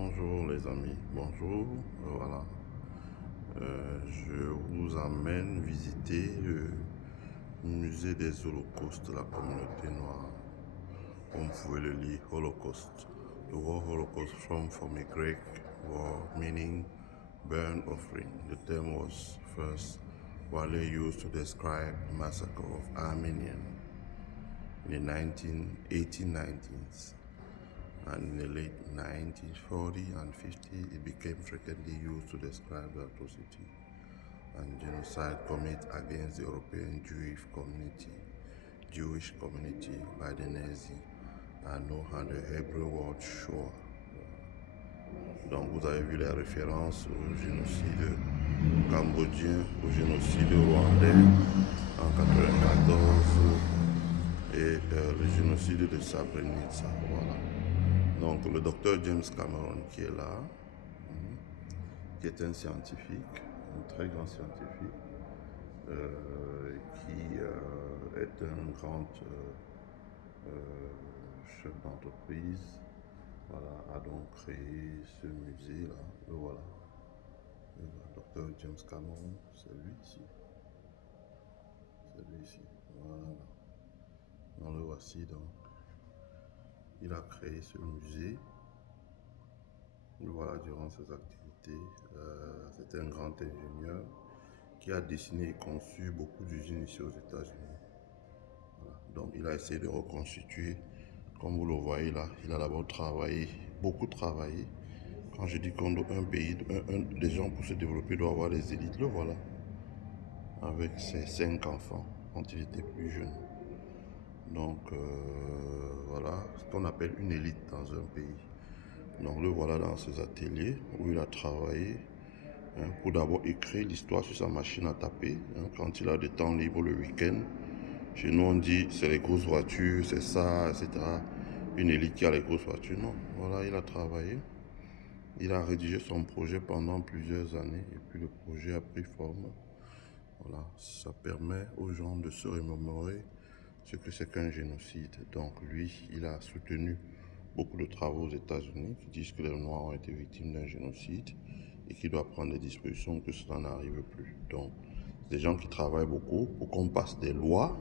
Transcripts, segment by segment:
Bonjour les amis, bonjour, voilà. Je vous emmène visiter le musée des holocaustes de la communauté noire. Vous pouvez le lire, Holocaust. The word Holocaust from a Greek word meaning burnt offering. The term was first widely used to describe the massacre of Armenians in the 1890s. And in the late 1940 and 50, it became frequently used to describe the atrocity and genocide committed against the European Jewish community by the Nazis, and known as the Hebrew word Shoah. Donc vous avez vu les références au génocide cambodgien, au génocide rwandais en 1994 et le génocide de Srebrenica. Voilà. Donc le docteur James Cameron qui est là, qui est un scientifique, un très grand scientifique, qui est un grand chef d'entreprise, voilà, a donc créé ce musée-là. Le voilà. Le docteur James Cameron, c'est lui ici. C'est lui ici. Voilà. On le voici donc. Il a créé ce musée. Voilà, durant ses activités, c'est un grand ingénieur qui a dessiné et conçu beaucoup d'usines ici aux États-Unis. Voilà. Donc il a essayé de reconstituer, comme vous le voyez là, il a d'abord travaillé, beaucoup travaillé. Quand je dis qu'un pays, des gens pour se développer doivent avoir les élites, le voilà, avec ses 5 enfants quand il était plus jeune. Donc voilà, ce qu'on appelle une élite dans un pays. Donc le voilà dans ses ateliers où il a travaillé pour d'abord écrire l'histoire sur sa machine à taper quand il a des temps libres le week-end. Chez nous on dit c'est les grosses voitures, c'est ça, etc. Une élite qui a les grosses voitures, non. Voilà, il a travaillé. Il a rédigé son projet pendant plusieurs années et puis le projet a pris forme. Voilà, ça permet aux gens de se remémorer ce que c'est qu'un génocide. Donc lui, il a soutenu beaucoup de travaux aux États-Unis qui disent que les Noirs ont été victimes d'un génocide et qu'il doit prendre des dispositions que cela n'arrive plus. Donc, c'est des gens qui travaillent beaucoup pour qu'on passe des lois,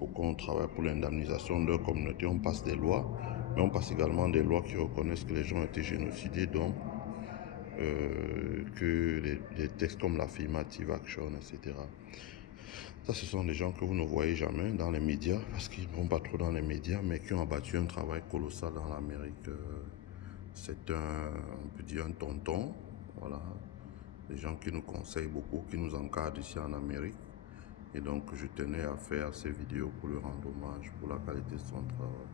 pour qu'on travaille pour l'indemnisation de leur communauté, on passe des lois, mais on passe également des lois qui reconnaissent que les gens ont été génocidés, donc que les textes comme l'affirmative action, etc. Ça, ce sont des gens que vous ne voyez jamais dans les médias, parce qu'ils ne vont pas trop dans les médias, mais qui ont abattu un travail colossal dans l'Amérique. C'est on peut dire un tonton, voilà. Des gens qui nous conseillent beaucoup, qui nous encadrent ici en Amérique. Et donc, je tenais à faire ces vidéos pour lui rendre hommage, pour la qualité de son travail.